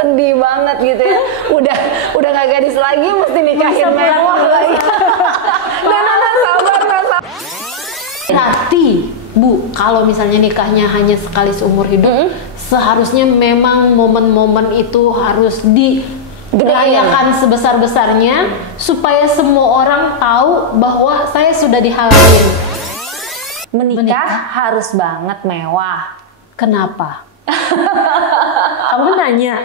sedih banget gitu ya. Udah nggak gadis lagi, mesti nikahin mewah lagi. Nah, sabar. Berarti Bu, kalau misalnya nikahnya hanya sekali seumur hidup, seharusnya memang momen-momen itu harus dirayakan sebesar-besarnya supaya semua orang tahu bahwa saya sudah dihalalin. Menikah harus banget mewah. Kenapa? Kamu nanya.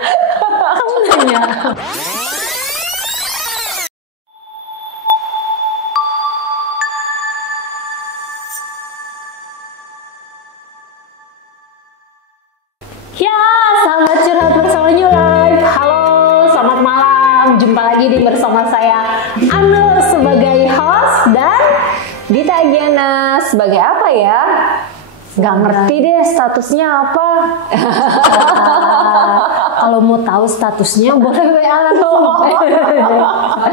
Ya, sahabat curhat bersama New Life. Halo, selamat malam. Jumpa lagi bersama saya Anu sebagai host dan Dita Agiana sebagai apa ya? Gak ngerti deh statusnya apa. Kalau mau tahu statusnya boleh WA langsung.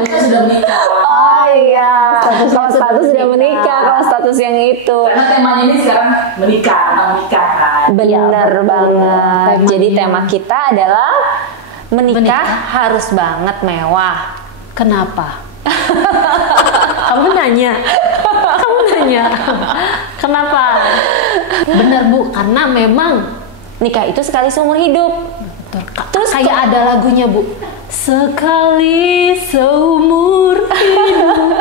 Kita sudah menikah. Oh iya, kalau status sudah menikah, kalau status yang itu. Karena temanya ini sekarang menikah, tentang nikah kan. Bener Ya, banget. temanya. Jadi tema kita adalah menikah harus banget mewah. Kenapa? Kamu nanya. Kenapa? Bener Bu, karena memang Nikah itu sekali seumur hidup. terus kayak ada lagunya Bu. Sekali seumur hidup.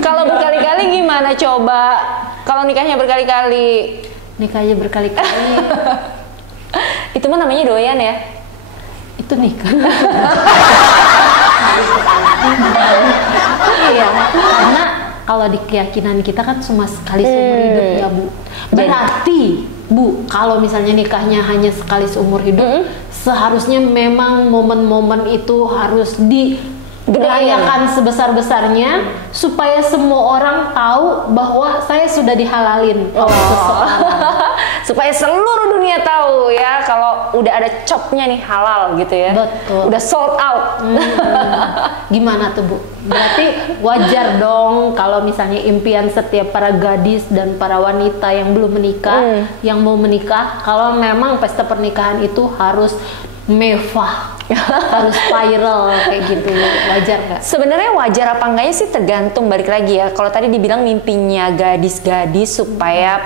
Kalau berkali-kali gimana coba? Kalau nikahnya berkali-kali, Nikahnya berkali-kali. itu mah namanya doyan ya. Itu nikah. Iya, karena kalau di keyakinan kita kan cuma sekali seumur hidup ya Bu. Berarti Bu, kalau misalnya nikahnya hanya sekali seumur hidup, seharusnya memang momen-momen itu harus dirayakan sebesar-besarnya supaya semua orang tahu bahwa saya sudah dihalalin oleh seseorang. Supaya seluruh dunia tahu ya kalau udah ada copnya nih halal gitu ya. Betul. Udah sold out. Gimana tuh Bu? Berarti wajar dong kalau misalnya impian setiap para gadis dan para wanita yang belum menikah, yang mau menikah, kalau memang pesta pernikahan itu harus mewah, harus viral kayak gitu, wajar nggak? Sebenarnya wajar apa enggaknya sih tergantung, balik lagi ya. Kalau tadi dibilang mimpinya gadis-gadis supaya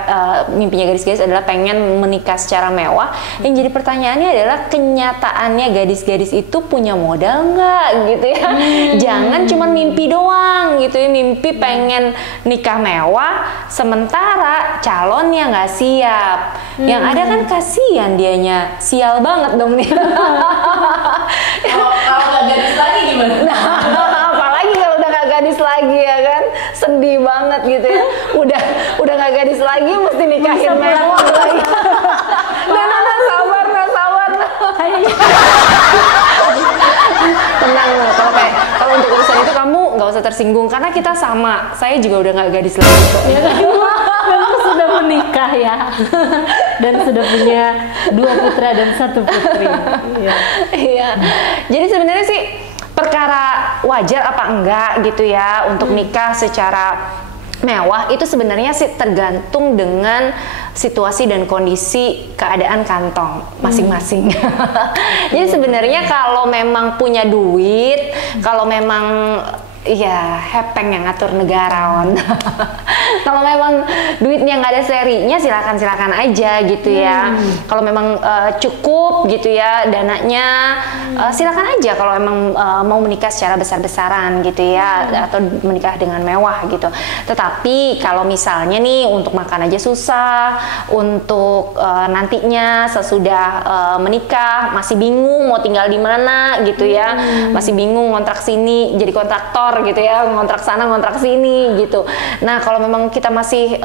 mimpinya gadis-gadis adalah pengen menikah secara mewah. Yang jadi pertanyaannya adalah kenyataannya gadis-gadis itu punya modal nggak gitu ya? Jangan cuma mimpi doang gitu ya, mimpi pengen nikah mewah sementara calonnya nggak siap. Yang ada kan kasihan dianya, sial banget dong nih. Kalau nggak gadis lagi gimana? Nah, apalagi kalau udah nggak gadis lagi ya kan, sedih banget gitu ya. Udah nggak gadis lagi, mesti nikahin mewah lagi. Nah, sabar. Tenang, kalau untuk urusan itu kamu nggak usah tersinggung karena kita sama. Saya juga udah nggak gadis lagi kok. Ya kan? Memang sudah menikah ya, dan sudah punya 2 putra dan 1 putri. Iya. Jadi sebenarnya sih perkara wajar apa enggak gitu ya untuk nikah secara mewah itu sebenarnya sih tergantung dengan situasi dan kondisi keadaan kantong masing-masing. Jadi sebenarnya kalau memang punya duit, kalau memang ya hepeng yang ngatur negarawan. Kalau memang duitnya nggak ada serinya, silakan aja gitu ya. Kalau memang cukup gitu ya dananya, silakan aja. Kalau memang mau menikah secara besar-besaran gitu ya, atau menikah dengan mewah gitu. Tetapi kalau misalnya nih untuk makan aja susah, untuk nantinya sesudah menikah masih bingung mau tinggal di mana gitu ya, masih bingung ngontrak sini jadi kontraktor gitu ya, ngontrak sana ngontrak sini gitu. Nah kalau memang kita masih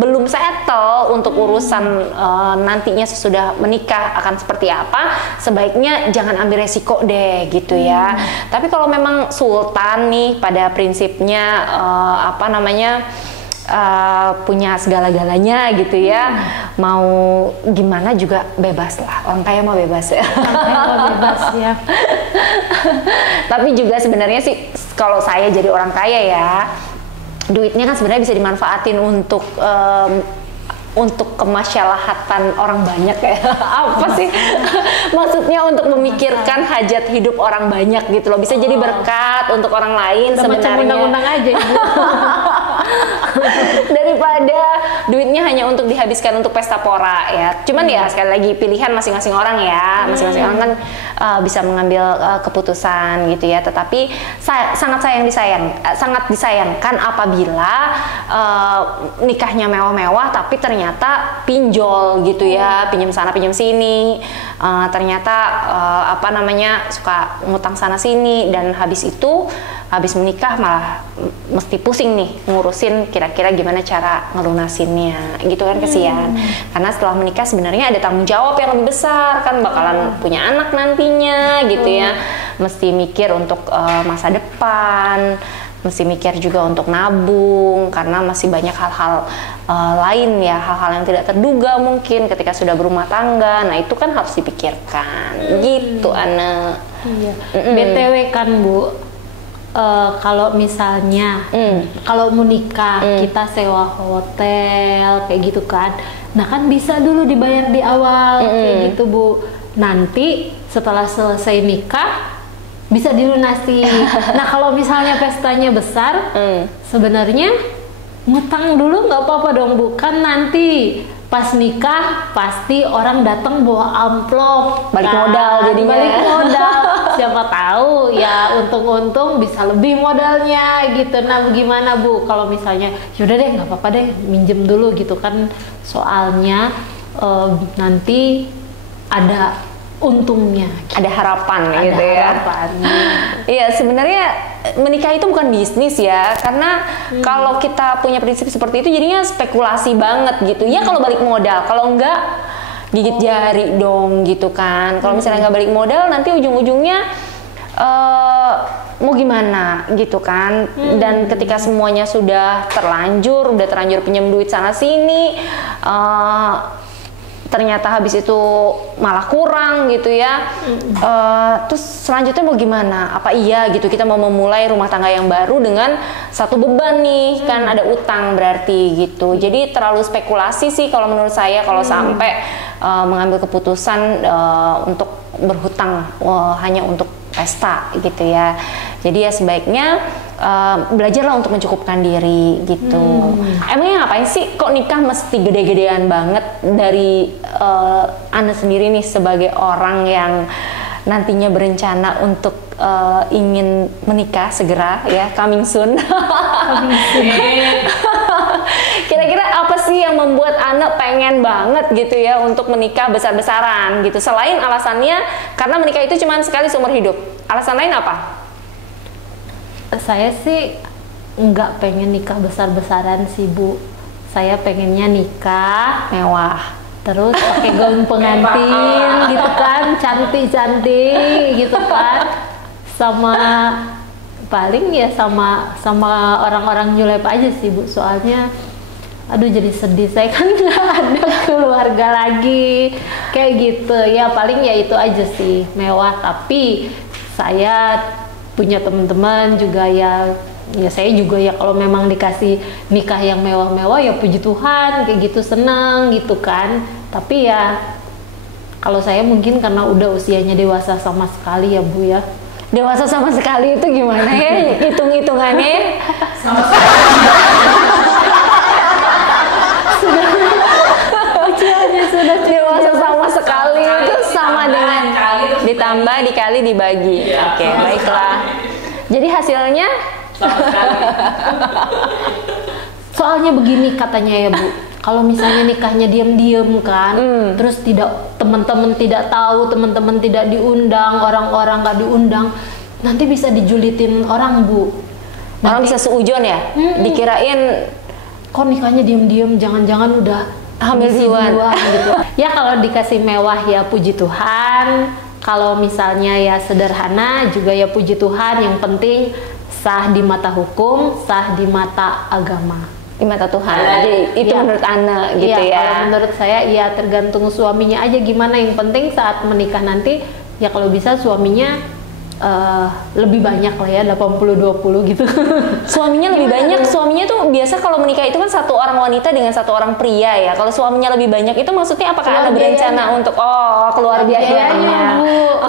belum settle untuk urusan nantinya sesudah menikah akan seperti apa, sebaiknya jangan ambil resiko deh gitu ya. Tapi kalau memang sultan nih pada prinsipnya apa namanya punya segala-galanya gitu ya, mau gimana juga bebas lah, orang kaya mau bebas ya. Bebas ya. Tapi juga sebenarnya sih kalau saya jadi orang kaya ya, duitnya kan sebenarnya bisa dimanfaatin untuk untuk kemaslahatan orang banyak ya. Apa sih maksudnya untuk memikirkan hajat hidup orang banyak gitu loh, bisa jadi berkat untuk orang lain Udah macam sebenarnya. undang-undang aja Ibu. Daripada duitnya hanya untuk dihabiskan untuk pesta pora ya. Cuman ya sekali lagi pilihan masing-masing orang ya, masing-masing orang kan bisa mengambil keputusan gitu ya. Tetapi sangat disayangkan apabila nikahnya mewah-mewah tapi ternyata pinjol gitu ya, pinjam sana pinjam sini, ternyata suka ngutang sana sini, dan habis menikah malah mesti pusing nih ngurusin kira-kira gimana cara ngelunasinnya gitu kan, kesian. Karena setelah menikah sebenarnya ada tanggung jawab yang lebih besar kan, bakalan punya anak nantinya gitu ya, mesti mikir untuk masa depan, mesti mikir juga untuk nabung, karena masih banyak hal-hal lain ya, hal-hal yang tidak terduga mungkin ketika sudah berumah tangga. Nah itu kan harus dipikirkan gitu, Ana. Iya. BTW kan Bu, kalau misalnya kalau mau nikah kita sewa hotel kayak gitu kan, nah kan bisa dulu dibayar di awal kayak gitu Bu. Nanti setelah selesai nikah bisa dilunasi. Nah kalau misalnya pestanya besar, sebenarnya ngutang dulu nggak apa-apa dong Bu, kan nanti pas nikah pasti orang datang bawa amplop, balik modal jadinya. Balik modal. Siapa tahu ya untung-untung bisa lebih modalnya gitu. Nah bagaimana Bu kalau misalnya yaudah deh nggak apa-apa deh minjem dulu gitu kan, soalnya nanti ada untungnya, ada harapan ada gitu ya. harapan. Iya, sebenarnya menikah itu bukan bisnis ya, karena kalau kita punya prinsip seperti itu jadinya spekulasi banget gitu ya. Kalau balik modal, kalau enggak gigit jari dong gitu kan. Kalau misalnya nggak balik modal, nanti ujung-ujungnya mau gimana gitu kan. Dan ketika semuanya sudah terlanjur pinjam duit sana sini, ternyata habis itu malah kurang gitu ya. Terus selanjutnya mau gimana? Apa iya gitu kita mau memulai rumah tangga yang baru dengan satu beban nih, kan ada utang berarti gitu. Jadi terlalu spekulasi sih kalau menurut saya kalau sampai mengambil keputusan untuk berhutang hanya untuk pesta gitu ya. Jadi ya sebaiknya belajarlah untuk mencukupkan diri gitu. Emangnya ngapain sih kok nikah mesti gede-gedean banget? Dari Anda sendiri nih sebagai orang yang nantinya berencana untuk ingin menikah segera ya, coming soon. Kira-kira apa sih yang membuat Anda pengen banget gitu ya untuk menikah besar-besaran gitu? Selain alasannya karena menikah itu cuma sekali seumur hidup, alasan lain apa? Saya sih nggak pengen nikah besar-besaran sih Bu. Saya pengennya nikah Mewah, terus pakai gaun pengantin gitu kan, cantik-cantik gitu kan, sama paling ya sama orang-orang nyulep aja sih Bu. Soalnya aduh jadi sedih, saya kan nggak ada keluarga lagi kayak gitu ya. Paling ya itu aja sih, mewah. Tapi saya punya teman-teman juga ya saya juga ya kalau memang dikasih nikah yang mewah-mewah ya puji Tuhan kayak gitu, senang gitu kan. Tapi ya kalau saya mungkin karena udah usianya dewasa sama sekali ya Bu ya. dewasa sama sekali itu gimana ya hitung-hitungannya? Sama sekali. sudah Dewasa sama sekali itu sama dengan ditambah dikali dibagi. Iya, Oke, sama baiklah. Jadi hasilnya Sama sekali. Soalnya begini katanya ya Bu, kalau misalnya nikahnya diam-diam kan, terus teman-teman tidak tahu, teman-teman tidak diundang, orang-orang nggak diundang, nanti bisa dijulitin orang Bu. orang bisa seujon ya, dikirain Kok nikahnya diam-diam, jangan-jangan udah Hamil ngisi duluan. gitu. Ya kalau dikasih mewah ya puji Tuhan, kalau misalnya ya sederhana juga ya puji Tuhan. Yang penting sah di mata hukum, sah di mata agama. di mata Tuhan. Jadi itu Ya. menurut Ana gitu Iya, ya. kalau menurut saya ya tergantung suaminya aja gimana. Yang penting saat menikah nanti ya kalau bisa suaminya lebih banyak lah ya, 80-20 gitu. Suaminya lebih banyak. Suaminya tuh biasa kalau menikah itu kan satu orang wanita dengan satu orang pria ya. Kalau suaminya lebih banyak itu maksudnya apakah Anda berencana untuk keluar biayanya? Bu.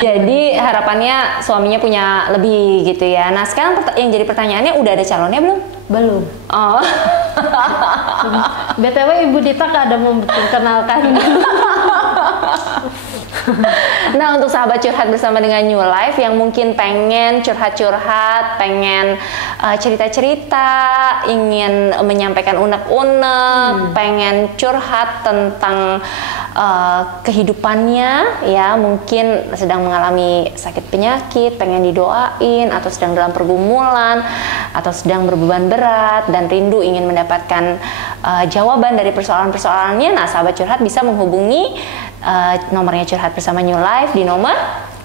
Jadi harapannya suaminya punya lebih gitu ya. Nah sekarang yang jadi pertanyaannya, udah ada calonnya belum? Belum. Oh. BTW Ibu Dita gak ada memperkenalkan. Nah untuk sahabat curhat bersama dengan New Life yang mungkin pengen curhat-curhat, pengen cerita-cerita, ingin menyampaikan unek-unek, pengen curhat tentang kehidupannya ya, mungkin sedang mengalami sakit penyakit, pengen didoain, atau sedang dalam pergumulan, atau sedang berbeban berat dan rindu ingin mendapatkan jawaban dari persoalan-persoalannya. Nah sahabat curhat bisa menghubungi nomornya curhat bersama New Life di nomor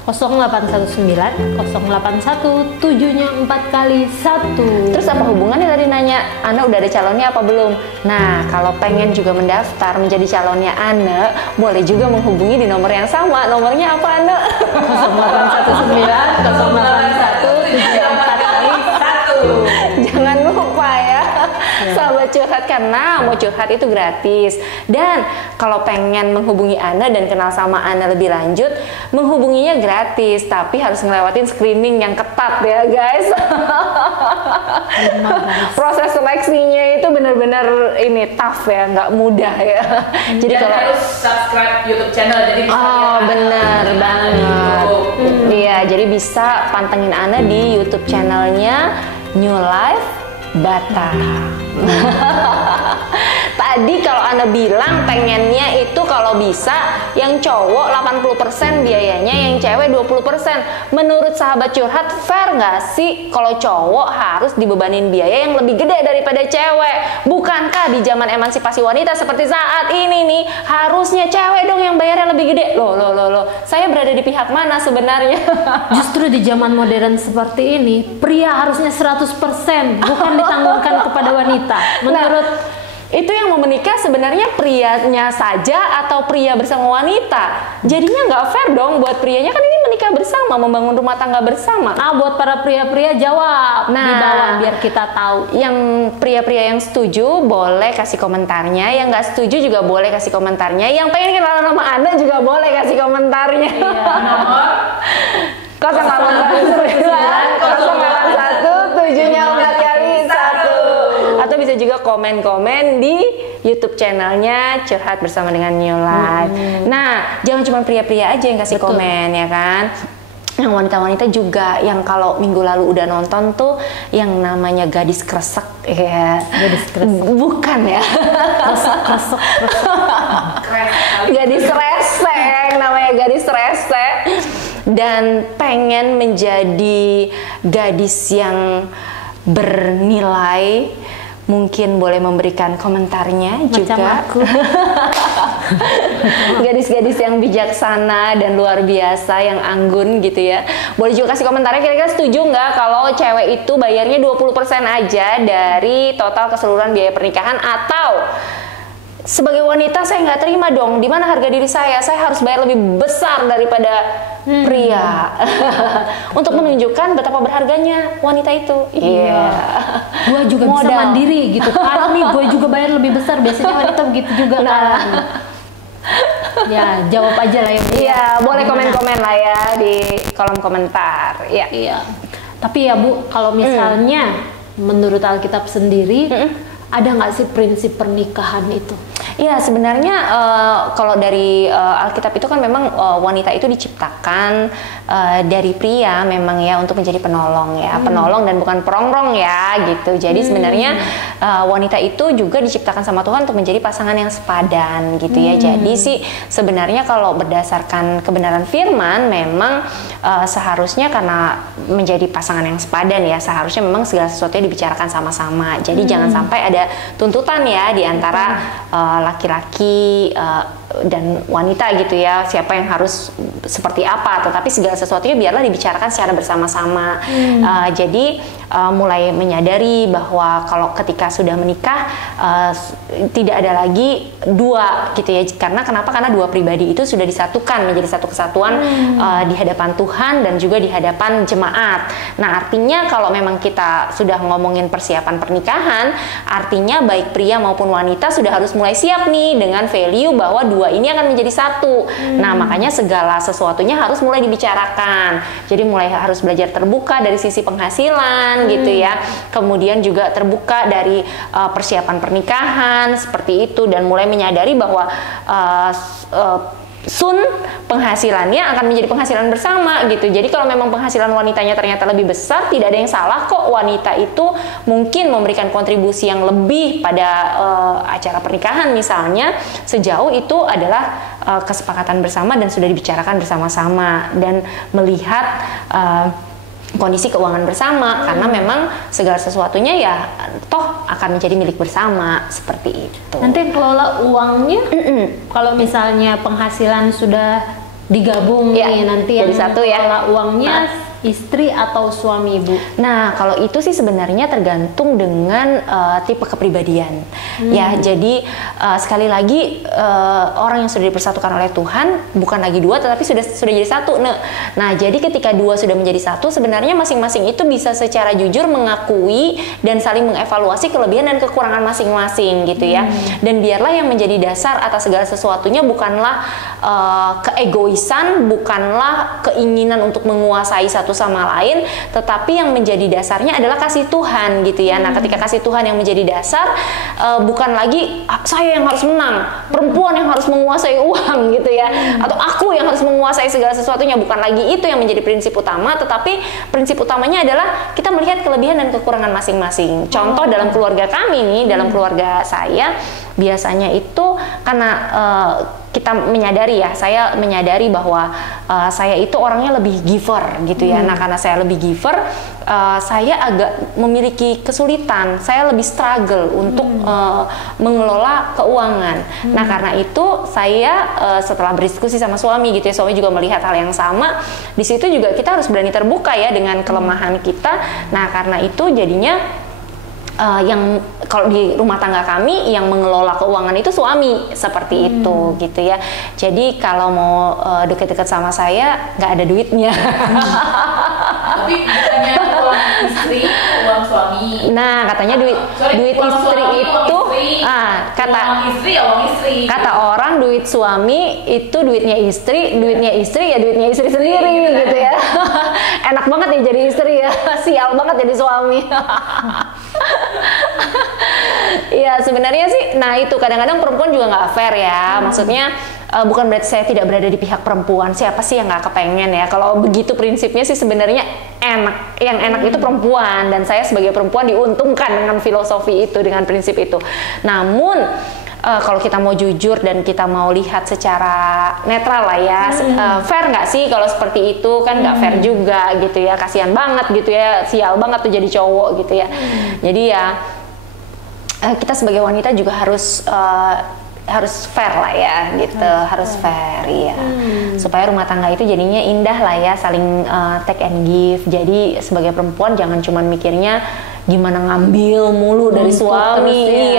0819 081 7-nya 4 kali 1. Terus apa hubungannya tadi nanya, Ana udah ada calonnya apa belum? Nah, kalau pengen juga mendaftar menjadi calonnya Ana, boleh juga menghubungi di nomor yang sama. Nomornya apa, Ana? 0819 081 7-nya 4 kali 1. Jangan lupa ya, sahabat curhat, karena mau curhat itu gratis. Dan kalau pengen menghubungi Ana dan kenal sama Ana lebih lanjut, menghubunginya gratis, tapi harus ngelewatin screening yang ketat ya guys. Proses seleksinya itu benar-benar ini tough ya, nggak mudah ya. Jadi Dan kalau harus subscribe YouTube channel, jadi bisa lihat benar di banget. YouTube. Iya, jadi bisa pantengin Ana di YouTube channelnya New Life Batam. Tadi kalau Anda bilang pengennya itu kalau bisa yang cowok 80% biayanya, yang cewek 20%. Menurut sahabat curhat, fair nggak sih kalau cowok harus dibebanin biaya yang lebih gede daripada cewek? Bukankah di zaman emansipasi wanita seperti saat ini nih, harusnya cewek dong yang bayarnya lebih gede? Loh. Saya berada di pihak mana sebenarnya? Justru di zaman modern seperti ini, pria harusnya 100%, bukan ditanggungkan kepada wanita. Menurut itu yang mau menikah sebenarnya prianya saja atau pria bersama wanita? Jadinya nggak fair dong buat prianya, kan ini menikah bersama, membangun rumah tangga bersama. Nah, buat para pria-pria jawab di bawah biar kita tahu. Yang pria-pria yang setuju boleh kasih komentarnya, yang nggak setuju juga boleh kasih komentarnya, yang pengen kenalan sama Anda juga boleh kasih komentarnya. Nomor 0819 081 7-nya 4 kali 1. Atau bisa juga komen-komen di YouTube channelnya Curhat Bersama dengan New Life. Nah, jangan cuma pria-pria aja yang kasih komen ya kan. Yang wanita-wanita juga yang kalau minggu lalu udah nonton tuh yang namanya Gadis Kresek ya. Gadis Kresek. Bukan ya. Kresek. Gadis resek, namanya Gadis resek. Dan pengen menjadi gadis yang bernilai, mungkin boleh memberikan komentarnya Macam juga. aku. Gadis-gadis yang bijaksana dan luar biasa, yang anggun gitu ya. Boleh juga kasih komentarnya, kira-kira setuju nggak kalau cewek itu bayarnya 20% aja dari total keseluruhan biaya pernikahan, atau sebagai wanita saya nggak terima dong, di mana harga diri saya harus bayar lebih besar daripada pria. Untuk menunjukkan betapa berharganya wanita itu. Iya. Gue juga bisa mandiri gitu kan, nih gue juga bayar lebih besar, biasanya wanita begitu juga kan. Ya jawab aja lah ya. Iya, boleh komen-komen lah ya di kolom komentar. Iya. Iya. Tapi ya Bu, kalau misalnya menurut Alkitab sendiri, ada nggak sih prinsip pernikahan itu? Iya, sebenarnya kalau dari Alkitab itu kan memang wanita itu diciptakan dari pria memang ya untuk menjadi penolong ya, penolong dan bukan perongrong ya gitu. Jadi sebenarnya wanita itu juga diciptakan sama Tuhan untuk menjadi pasangan yang sepadan gitu ya. Jadi sih sebenarnya kalau berdasarkan kebenaran firman memang seharusnya karena menjadi pasangan yang sepadan ya, seharusnya memang segala sesuatunya dibicarakan sama-sama. Jadi jangan sampai ada tuntutan ya di antara laki-laki dan wanita gitu ya, siapa yang harus seperti apa, tetapi segala sesuatunya biarlah dibicarakan secara bersama-sama. Jadi mulai menyadari bahwa kalau ketika sudah menikah tidak ada lagi dua gitu ya, karena dua pribadi itu sudah disatukan menjadi satu kesatuan di hadapan Tuhan dan juga di hadapan jemaat. Nah, artinya kalau memang kita sudah ngomongin persiapan pernikahan, artinya baik pria maupun wanita sudah harus mulai siap nih dengan value bahwa dua ini akan menjadi satu. Nah, makanya segala sesuatunya harus mulai dibicarakan. Jadi mulai harus belajar terbuka dari sisi penghasilan gitu ya. Kemudian juga terbuka dari persiapan pernikahan seperti itu, dan mulai menyadari bahwa soon penghasilannya akan menjadi penghasilan bersama gitu. Jadi kalau memang penghasilan wanitanya ternyata lebih besar, tidak ada yang salah kok wanita itu mungkin memberikan kontribusi yang lebih pada acara pernikahan misalnya, sejauh itu adalah kesepakatan bersama dan sudah dibicarakan bersama-sama, dan melihat kondisi keuangan bersama, karena memang segala sesuatunya ya toh akan menjadi milik bersama seperti itu. Nanti yang kelola uangnya, kalau misalnya penghasilan sudah digabung nih, nanti yang satu kelola uangnya istri atau suami, Bu? Nah, kalau itu sih sebenarnya tergantung dengan tipe kepribadian. Ya, jadi sekali lagi orang yang sudah dipersatukan oleh Tuhan bukan lagi dua, tetapi sudah jadi satu. Nah, jadi ketika dua sudah menjadi satu, sebenarnya masing-masing itu bisa secara jujur mengakui dan saling mengevaluasi kelebihan dan kekurangan masing-masing gitu ya. Dan biarlah yang menjadi dasar atas segala sesuatunya bukanlah keegoisan, bukanlah keinginan untuk menguasai satu sama lain, tetapi yang menjadi dasarnya adalah kasih Tuhan gitu ya. Nah, ketika kasih Tuhan yang menjadi dasar, bukan lagi saya yang harus menang, perempuan yang harus menguasai uang gitu ya, atau aku yang harus menguasai segala sesuatunya, bukan lagi itu yang menjadi prinsip utama, tetapi prinsip utamanya adalah kita melihat kelebihan dan kekurangan masing-masing. Contoh dalam keluarga kami nih, dalam keluarga saya biasanya itu karena kita menyadari ya, saya menyadari bahwa saya itu orangnya lebih giver gitu ya. Nah, karena saya lebih giver, saya agak memiliki kesulitan, saya lebih struggle untuk mengelola keuangan. Nah, karena itu saya setelah berdiskusi sama suami gitu ya, suami juga melihat hal yang sama. Di situ juga kita harus berani terbuka ya dengan kelemahan kita. Nah, karena itu jadinya yang kalau di rumah tangga kami yang mengelola keuangan itu suami seperti itu gitu ya. Jadi kalau mau deket-deket sama saya nggak ada duitnya. Tapi bukannya uang istri, uang suami. Nah, katanya duit uang istri suami, itu uang istri ya uang istri. Kata orang duit suami itu duitnya istri ya duitnya istri sendiri gitu ya. Enak banget ya jadi istri ya, sial banget jadi suami. Ya sebenarnya sih, nah itu kadang-kadang perempuan juga nggak fair ya. Maksudnya bukan berarti saya tidak berada di pihak perempuan. Siapa sih yang nggak kepengen ya? Kalau begitu prinsipnya sih sebenarnya enak. Yang enak itu perempuan, dan saya sebagai perempuan diuntungkan dengan filosofi itu, dengan prinsip itu. Namun kalau kita mau jujur dan kita mau lihat secara netral lah ya, fair nggak sih kalau seperti itu? Kan nggak fair juga gitu ya, kasihan banget gitu ya, sial banget tuh jadi cowok gitu ya. Jadi ya kita sebagai wanita juga harus fair lah ya gitu, harus fair ya, supaya rumah tangga itu jadinya indah lah ya, saling take and give. Jadi sebagai perempuan jangan cuma mikirnya gimana ngambil mulu dari suami.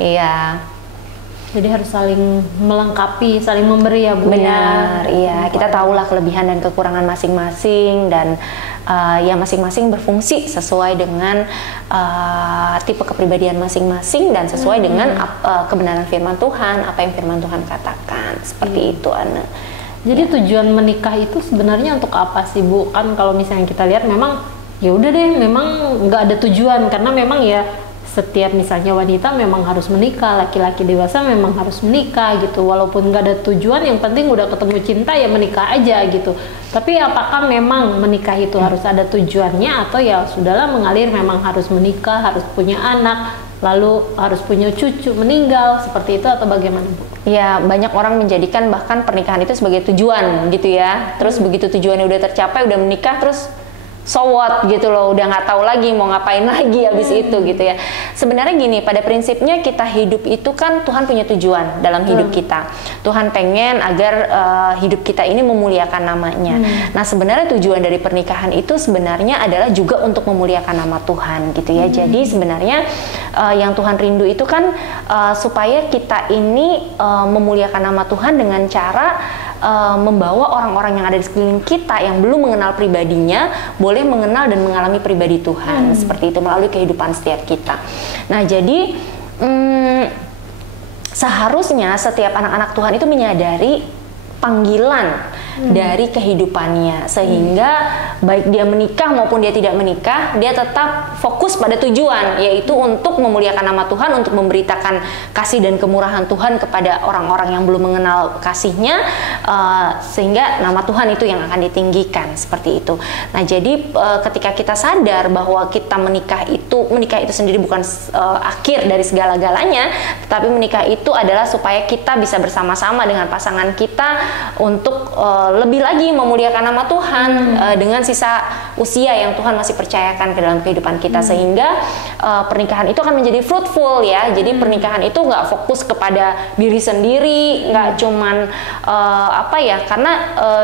Iya. Jadi harus saling melengkapi, saling memberi ya, Bu. Benar, iya. Kita tahulah kelebihan dan kekurangan masing-masing, dan ya masing-masing berfungsi sesuai dengan tipe kepribadian masing-masing dan sesuai dengan kebenaran firman Tuhan, apa yang firman Tuhan katakan. Seperti itu, Ana. Jadi tujuan menikah itu sebenarnya untuk apa sih, Bu? Kan kalau misalnya kita lihat memang ya udah deh, memang nggak ada tujuan, karena memang ya setiap misalnya wanita memang harus menikah, laki-laki dewasa memang harus menikah gitu. Walaupun nggak ada tujuan, yang penting udah ketemu cinta ya menikah aja gitu. Tapi apakah memang menikah itu harus ada tujuannya, atau ya sudahlah mengalir, memang harus menikah, harus punya anak, lalu harus punya cucu meninggal, seperti itu, atau bagaimana, Bu? Ya, banyak orang menjadikan bahkan pernikahan itu sebagai tujuan gitu ya. Terus begitu tujuannya udah tercapai, udah menikah, terus so what gitu loh, udah nggak tahu lagi mau ngapain lagi habis itu gitu ya. Sebenarnya gini, pada prinsipnya kita hidup itu kan Tuhan punya tujuan dalam hidup kita. Tuhan pengen agar hidup kita ini memuliakan namanya. Nah sebenarnya tujuan dari pernikahan itu sebenarnya adalah juga untuk memuliakan nama Tuhan gitu ya. Jadi sebenarnya yang Tuhan rindu itu kan supaya kita ini memuliakan nama Tuhan dengan cara membawa orang-orang yang ada di sekeliling kita yang belum mengenal pribadinya boleh mengenal dan mengalami pribadi Tuhan seperti itu melalui kehidupan setiap kita. Nah jadi seharusnya setiap anak-anak Tuhan itu menyadari panggilan dari kehidupannya, sehingga baik dia menikah maupun dia tidak menikah, dia tetap fokus pada tujuan, yaitu untuk memuliakan nama Tuhan, untuk memberitakan kasih dan kemurahan Tuhan kepada orang-orang yang belum mengenal kasihnya, sehingga nama Tuhan itu yang akan ditinggikan, seperti itu. Nah jadi ketika kita sadar bahwa kita menikah itu sendiri bukan akhir dari segala-galanya, tetapi menikah itu adalah supaya kita bisa bersama-sama dengan pasangan kita untuk lebih lagi memuliakan nama Tuhan dengan sisa usia yang Tuhan masih percayakan ke dalam kehidupan kita, sehingga pernikahan itu akan menjadi fruitful ya. Jadi pernikahan itu nggak fokus kepada diri sendiri, nggak cuman karena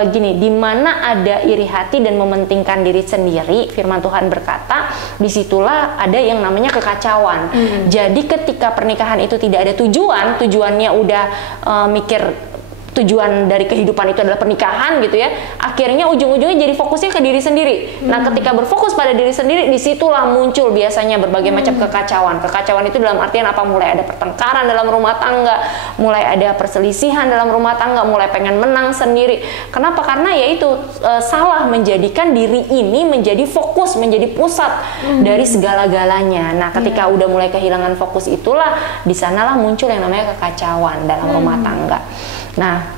gini, di mana ada iri hati dan mementingkan diri sendiri, firman Tuhan berkata disitulah ada yang namanya kekacauan. Jadi ketika pernikahan itu tidak ada tujuannya udah mikir tujuan dari kehidupan itu adalah pernikahan gitu ya, akhirnya ujung-ujungnya jadi fokusnya ke diri sendiri. Nah ketika berfokus pada diri sendiri, disitulah muncul biasanya berbagai macam kekacauan. Kekacauan itu dalam artian apa? Mulai ada pertengkaran dalam rumah tangga, mulai ada perselisihan dalam rumah tangga, mulai pengen menang sendiri. Kenapa? Karena yaitu salah menjadikan diri ini menjadi fokus, menjadi pusat dari segala-galanya. Nah ketika udah mulai kehilangan fokus itulah, disanalah muncul yang namanya kekacauan dalam rumah tangga. Nah,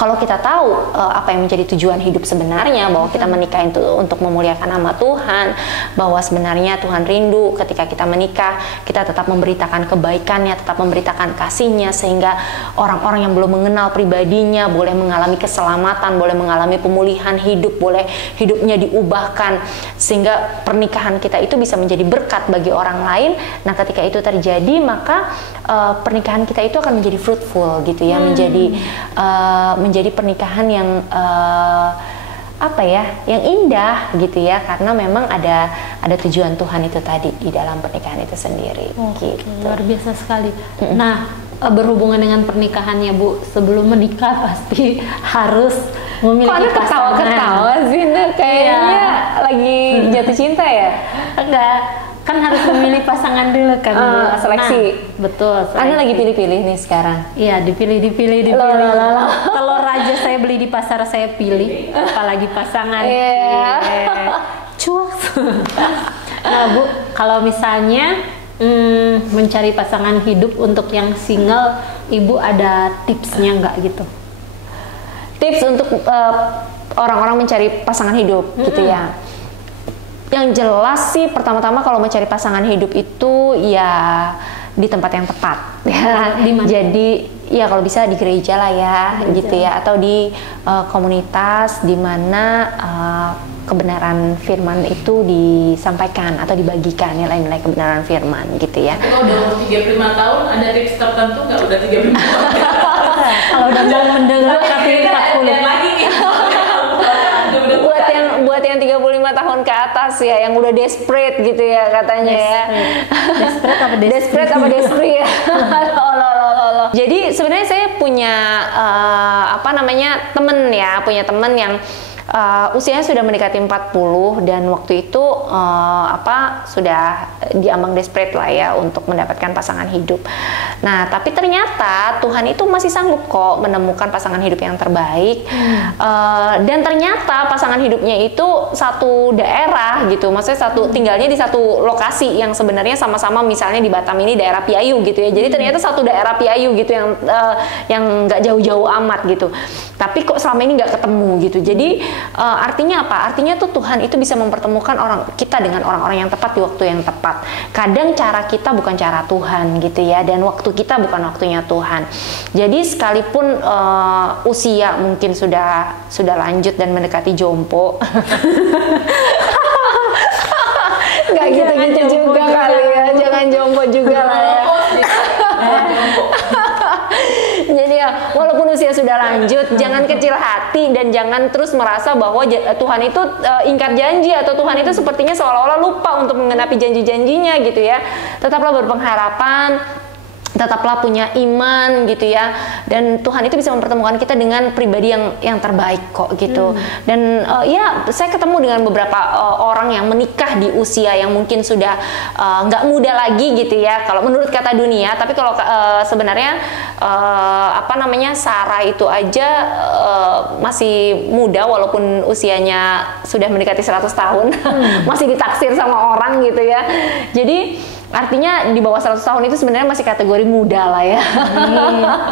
kalau kita tahu apa yang menjadi tujuan hidup sebenarnya, bahwa kita menikah itu untuk memuliakan nama Tuhan, bahwa sebenarnya Tuhan rindu ketika kita menikah, kita tetap memberitakan kebaikannya, tetap memberitakan kasihnya, sehingga orang-orang yang belum mengenal pribadinya boleh mengalami keselamatan, boleh mengalami pemulihan hidup, boleh hidupnya diubahkan, sehingga pernikahan kita itu bisa menjadi berkat bagi orang lain. Nah, ketika itu terjadi, maka pernikahan kita itu akan menjadi fruitful gitu ya, menjadi pernikahan yang yang indah gitu ya, karena memang ada tujuan Tuhan itu tadi di dalam pernikahan itu sendiri. Gitu. Luar biasa sekali. Nah, berhubungan dengan pernikahannya Bu, sebelum menikah pasti harus memiliki pasangan. Ketawa-ketawa sih, kayaknya lagi jatuh cinta ya? Enggak. Kan harus memilih pasangan dulu kan, seleksi. Nah, betul. Seleksi. Anda lagi pilih-pilih nih sekarang. Iya, dipilih. Telur raja saya beli di pasar saya pilih, apalagi pasangan. Cuak. Nah Bu, kalau misalnya mencari pasangan hidup untuk yang single, Ibu ada tipsnya nggak gitu? Tips untuk orang-orang mencari pasangan hidup gitu ya. Yang jelas sih pertama-tama kalau mencari pasangan hidup itu ya di tempat yang tepat ya. Jadi ya kalau bisa di gereja lah ya gitu ya, atau di komunitas di mana kebenaran firman itu disampaikan atau dibagikan, nilai-nilai kebenaran firman gitu ya. Kalau udah 35 tahun ada tips tertentu nggak? Udah 35 tahun. Kalau udah mau mendengar tapi 40 lagi nih. Buat yang 35 tahun ke atas ya, yang udah desperate gitu ya katanya ya. Desperate apa desperate ya. Jadi sebenarnya saya punya temen yang usianya sudah mendekati 40 dan waktu itu sudah diambang desperate lah ya untuk mendapatkan pasangan hidup. Nah, tapi ternyata Tuhan itu masih sanggup kok menemukan pasangan hidup yang terbaik. Dan ternyata pasangan hidupnya itu satu daerah gitu. Maksudnya tinggalnya di satu lokasi yang sebenarnya sama-sama, misalnya di Batam ini daerah Piayu gitu ya. Jadi ternyata satu daerah Piayu gitu yang nggak jauh-jauh amat gitu. Tapi kok selama ini nggak ketemu gitu. Jadi artinya apa? Artinya tuh Tuhan itu bisa mempertemukan kita dengan orang-orang yang tepat di waktu yang tepat. tepat. Kadang cara kita bukan cara Tuhan gitu ya, dan waktu kita bukan waktunya Tuhan. Jadi sekalipun usia mungkin sudah lanjut dan mendekati jompo, nggak gitu-gitu juga kali ya, jangan jompo juga lah ya. Jadi ya, walaupun usia sudah lanjut, jangan kecil hati dan jangan terus merasa bahwa Tuhan itu ingkar janji atau Tuhan itu sepertinya seolah-olah lupa untuk menggenapi janji-janjinya gitu ya. Tetaplah berpengharapan, tetaplah punya iman gitu ya, dan Tuhan itu bisa mempertemukan kita dengan pribadi yang terbaik kok gitu. Dan ya saya ketemu dengan beberapa orang yang menikah di usia yang mungkin sudah nggak muda lagi gitu ya kalau menurut kata dunia, tapi kalau sebenarnya Sarah itu aja masih muda walaupun usianya sudah mendekati 100 tahun. Masih ditaksir sama orang gitu ya. Jadi artinya di bawah 100 tahun itu sebenarnya masih kategori muda lah ya.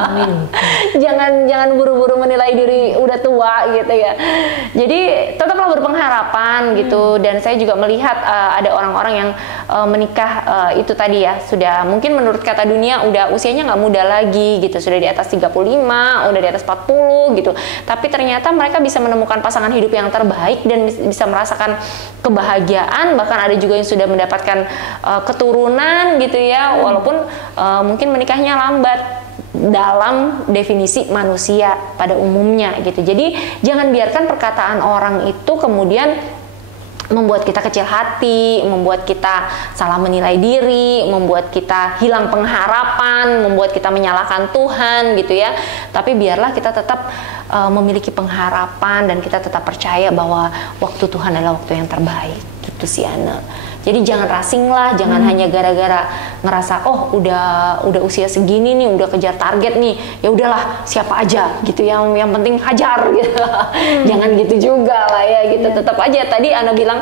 Amin. Jangan buru-buru menilai diri udah tua gitu ya. Jadi tetaplah berpengharapan gitu. Dan saya juga melihat ada orang-orang yang menikah itu tadi ya, sudah mungkin menurut kata dunia udah usianya nggak muda lagi gitu, sudah di atas 35, udah di atas 40 gitu. Tapi ternyata mereka bisa menemukan pasangan hidup yang terbaik dan bisa merasakan kebahagiaan, bahkan ada juga yang sudah mendapatkan keturunan gitu ya, walaupun mungkin menikahnya lambat dalam definisi manusia pada umumnya gitu. Jadi jangan biarkan perkataan orang itu kemudian membuat kita kecil hati, membuat kita salah menilai diri, membuat kita hilang pengharapan, membuat kita menyalahkan Tuhan gitu ya. Tapi biarlah kita tetap memiliki pengharapan dan kita tetap percaya bahwa waktu Tuhan adalah waktu yang terbaik gitu sih Ana. Jadi jangan rasing lah, jangan hanya gara-gara ngerasa oh udah usia segini nih, udah kejar target nih, ya udahlah siapa aja gitu, yang penting hajar gitu. Jangan gitu juga lah ya gitu. Tetap aja tadi Ana bilang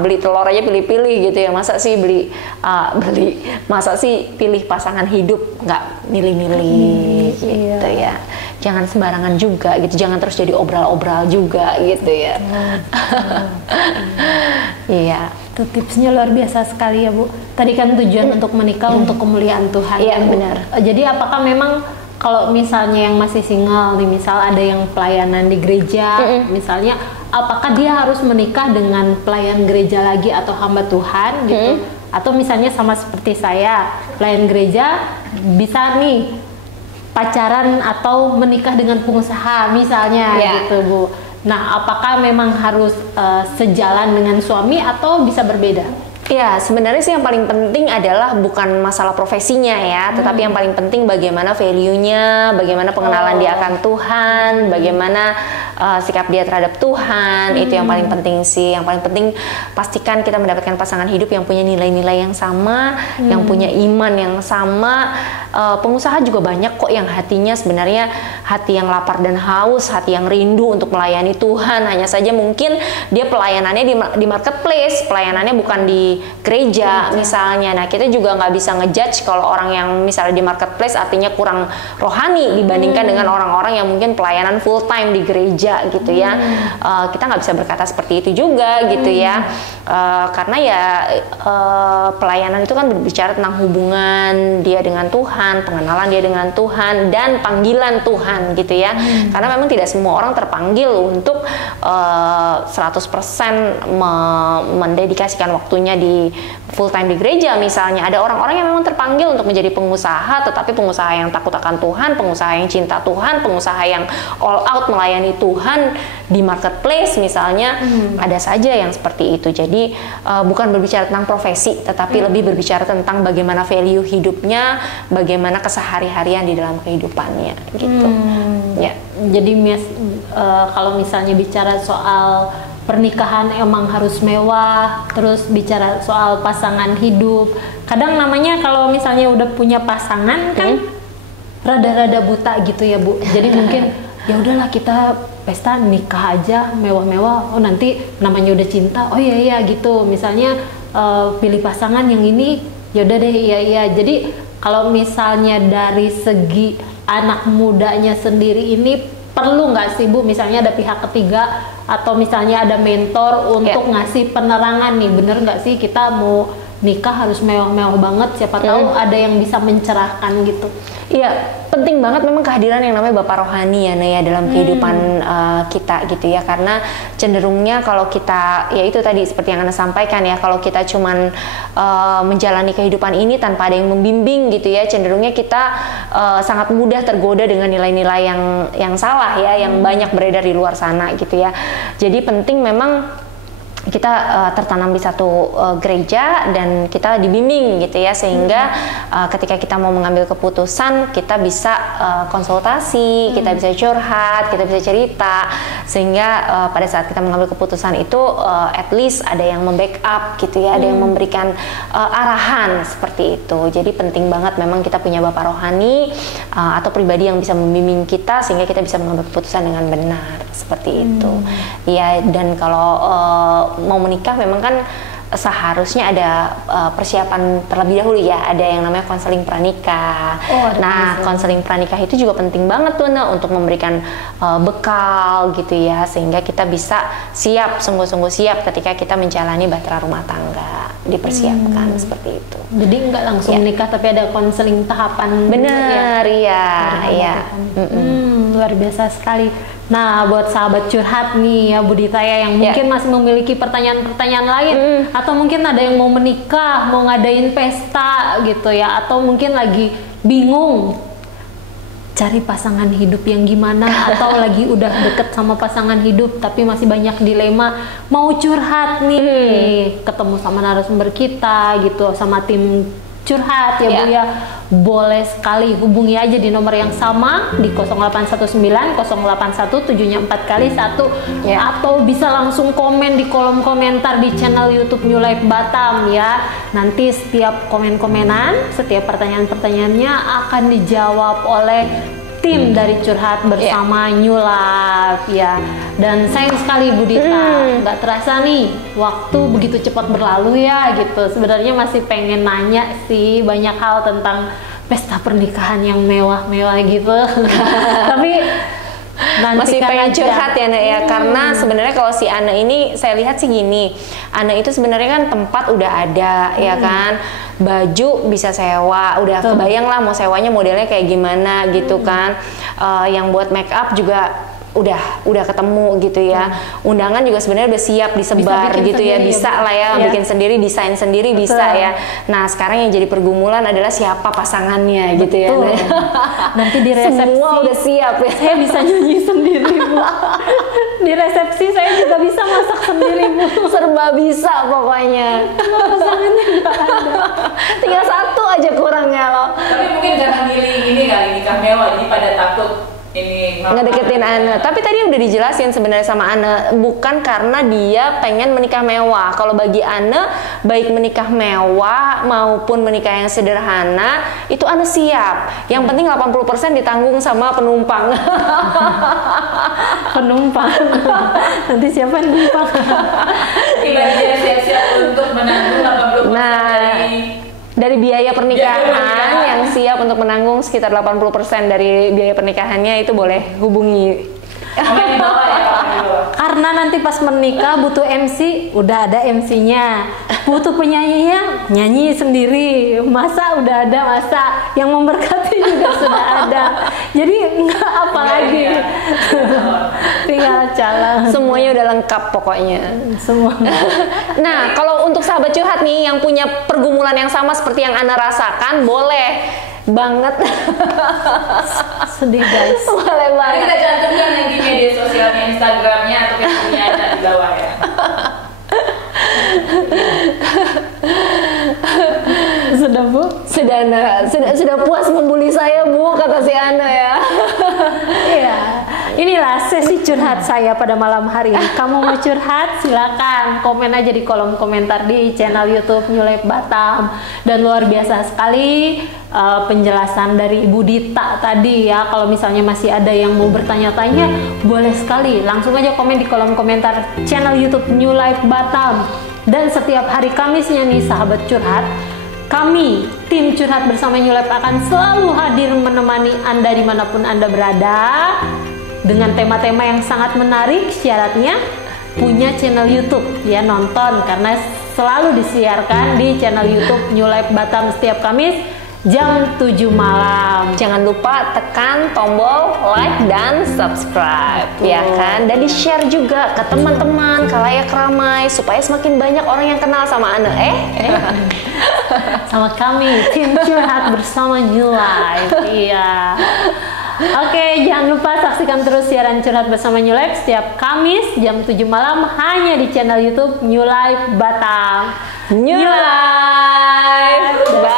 beli telur aja pilih-pilih gitu ya. Masa sih masa sih pilih pasangan hidup nggak milih-milih gitu ya. Jangan sembarangan juga gitu, jangan terus jadi obral-obral juga gitu ya. Iya. Itu tipsnya luar biasa sekali ya Bu. Tadi kan tujuan untuk menikah untuk kemuliaan Tuhan. Iya benar. Jadi apakah memang kalau misalnya yang masih single nih, misal ada yang pelayanan di gereja, misalnya, apakah dia harus menikah dengan pelayan gereja lagi atau hamba Tuhan gitu? Atau misalnya sama seperti saya, pelayan gereja bisa nih pacaran atau menikah dengan pengusaha misalnya gitu Bu. Nah, apakah memang harus sejalan dengan suami atau bisa berbeda? Ya, sebenarnya sih yang paling penting adalah bukan masalah profesinya ya, tetapi yang paling penting bagaimana value-nya, bagaimana pengenalan dia akan Tuhan, bagaimana sikap dia terhadap Tuhan, itu yang paling penting sih. Yang paling penting pastikan kita mendapatkan pasangan hidup yang punya nilai-nilai yang sama, yang punya iman yang sama. Pengusaha juga banyak kok yang hatinya sebenarnya hati yang lapar dan haus, hati yang rindu untuk melayani Tuhan. Hanya saja mungkin dia pelayanannya di marketplace, pelayanannya bukan di gereja misalnya. Nah, kita juga nggak bisa ngejudge kalau orang yang misalnya di marketplace artinya kurang rohani dibandingkan dengan orang-orang yang mungkin pelayanan full time di gereja gitu ya. Kita nggak bisa berkata seperti itu juga gitu ya. Karena ya pelayanan itu kan berbicara tentang hubungan dia dengan Tuhan, pengenalan dia dengan Tuhan, dan panggilan Tuhan gitu ya. Karena memang tidak semua orang terpanggil untuk 100% mendedikasikan waktunya di full time di gereja misalnya. Ada orang-orang yang memang terpanggil untuk menjadi pengusaha, tetapi pengusaha yang takut akan Tuhan, pengusaha yang cinta Tuhan, pengusaha yang all out melayani Tuhan di marketplace misalnya. Ada saja yang seperti itu. Jadi bukan berbicara tentang profesi, tetapi lebih berbicara tentang bagaimana value hidupnya, bagaimana kesehari-harian di dalam kehidupannya gitu. Ya. Jadi kalau misalnya bicara soal pernikahan emang harus mewah, terus bicara soal pasangan hidup. Kadang namanya kalau misalnya udah punya pasangan kan rada-rada buta gitu ya Bu. Jadi mungkin ya udahlah kita pesta nikah aja mewah-mewah. Oh nanti namanya udah cinta. Oh iya gitu. Misalnya pilih pasangan yang ini, ya udah deh iya. Jadi kalau misalnya dari segi anak mudanya sendiri ini perlu nggak sih Bu, misalnya ada pihak ketiga atau misalnya ada mentor untuk ngasih penerangan nih, bener nggak sih kita mau nikah harus mewah-mewah banget, siapa tahu ada yang bisa mencerahkan gitu. Iya, penting banget memang kehadiran yang namanya Bapak Rohani ya, Naya, dalam kehidupan kita gitu ya, karena cenderungnya kalau kita, ya itu tadi seperti yang Anda sampaikan ya, kalau kita cuman menjalani kehidupan ini tanpa ada yang membimbing gitu ya, cenderungnya kita sangat mudah tergoda dengan nilai-nilai yang salah ya, yang banyak beredar di luar sana gitu ya. Jadi penting memang kita tertanam di satu gereja dan kita dibimbing gitu ya, sehingga ketika kita mau mengambil keputusan kita bisa konsultasi, kita bisa curhat, kita bisa cerita, sehingga pada saat kita mengambil keputusan itu at least ada yang membackup gitu ya, ada yang memberikan arahan seperti itu. Jadi penting banget memang kita punya Bapak Rohani atau pribadi yang bisa membimbing kita sehingga kita bisa mengambil keputusan dengan benar seperti itu. Ya, dan kalau mau menikah memang kan seharusnya ada persiapan terlebih dahulu ya, ada yang namanya konseling pranikah. Nah, konseling pranikah itu juga penting banget tuh untuk memberikan bekal gitu ya, sehingga kita bisa siap, sungguh-sungguh siap ketika kita menjalani bahtera rumah tangga, dipersiapkan seperti itu. Jadi nggak langsung nikah tapi ada konseling tahapan. Bener ya, iya. Luar biasa sekali. Nah, buat sahabat curhat nih ya Budita ya, yang mungkin masih memiliki pertanyaan-pertanyaan lain, atau mungkin ada yang mau menikah, mau ngadain pesta gitu ya, atau mungkin lagi bingung cari pasangan hidup yang gimana, atau lagi udah deket sama pasangan hidup tapi masih banyak dilema, mau curhat nih, ketemu sama narasumber kita gitu, sama tim curhat ya Bu ya, boleh sekali hubungi aja di nomor yang sama di 0819 081 7-nya 4x1, atau bisa langsung komen di kolom komentar di channel YouTube New Life Batam ya. Nanti setiap komen-komenan, setiap pertanyaan-pertanyaannya akan dijawab oleh tim dari curhat bersama New Life ya. Dan sayang sekali Budita, nggak terasa nih waktu begitu cepat berlalu ya gitu. Sebenarnya masih pengen nanya sih banyak hal tentang pesta pernikahan yang mewah-mewah gitu. Tapi masih pengen curhat ya Ana ya, karena sebenarnya kalau si Ana ini saya lihat sih gini, Ana itu sebenarnya kan tempat udah ada ya kan, baju bisa sewa, udah kebayang lah mau sewanya modelnya kayak gimana gitu kan, yang buat make up juga udah ketemu gitu ya, undangan juga sebenarnya udah siap disebar gitu ya, bisa lah ya, bikin sendiri, desain sendiri bisa ya. Nah sekarang yang jadi pergumulan adalah siapa pasangannya gitu ya. Nanti di resepsi semua udah siap ya, saya bisa nyanyi sendiri Bu. Di resepsi saya juga bisa masak sendiri Bu, serba bisa pokoknya. Pasangannya nggak ada, tinggal satu aja kurangnya loh. Tapi mungkin karena milih ini kali, nikah mewah, jadi pada takut ini ngedeketin Ana. Tapi tadi udah dijelasin sebenarnya sama Ana, bukan karena dia pengen menikah mewah. Kalau bagi Ana, baik menikah mewah maupun menikah yang sederhana, itu Ana siap. Yang penting 80% ditanggung sama penumpang. Penumpang. Nanti siapa yang numpang? Tinggal dia siap-siap untuk menanggung 80% dari biaya pernikahan, yang siap untuk menanggung sekitar 80% dari biaya pernikahannya, itu boleh hubungi. Karena nanti pas menikah butuh MC, udah ada MC-nya. Butuh penyanyinya, nyanyi sendiri. Masa udah ada, masa yang memberkati juga sudah ada. Jadi enggak apa lagi. Tinggal calon. Semuanya udah lengkap pokoknya. Semua. Nah, kalau untuk sahabat curhat nih yang punya pergumulan yang sama seperti yang Ana rasakan, boleh banget. Sedih guys. Boleh banget. Kita cantumkan nanti media sosialnya, Instagramnya atau Facebooknya ada di bawah ya. Sudah Bu? Sudah puas membuli saya Bu, kata si Ana ya. Iya. Inilah sesi curhat saya pada malam hari ini. Kamu mau curhat? Silakan komen aja di kolom komentar di channel YouTube New Life Batam. Dan luar biasa sekali penjelasan dari Ibu Dita tadi ya. Kalau misalnya masih ada yang mau bertanya-tanya, boleh sekali langsung aja komen di kolom komentar channel YouTube New Life Batam. Dan setiap hari Kamisnya nih sahabat curhat, kami tim curhat bersama New Life akan selalu hadir menemani Anda dimanapun Anda berada, dengan tema-tema yang sangat menarik. Syaratnya punya channel YouTube ya, nonton, karena selalu disiarkan di channel YouTube New Life Batam setiap Kamis jam 7 malam. Jangan lupa tekan tombol like dan subscribe, ya kan? Dan di-share juga ke teman-teman, khalayak ramai, supaya semakin banyak orang yang kenal sama Ane. Sama kami, tim curhat bersama New Life. Iya. Oke, jangan lupa saksikan terus siaran curhat bersama New Life setiap Kamis jam 7 malam hanya di channel YouTube New Life Batam. New Life. Bye.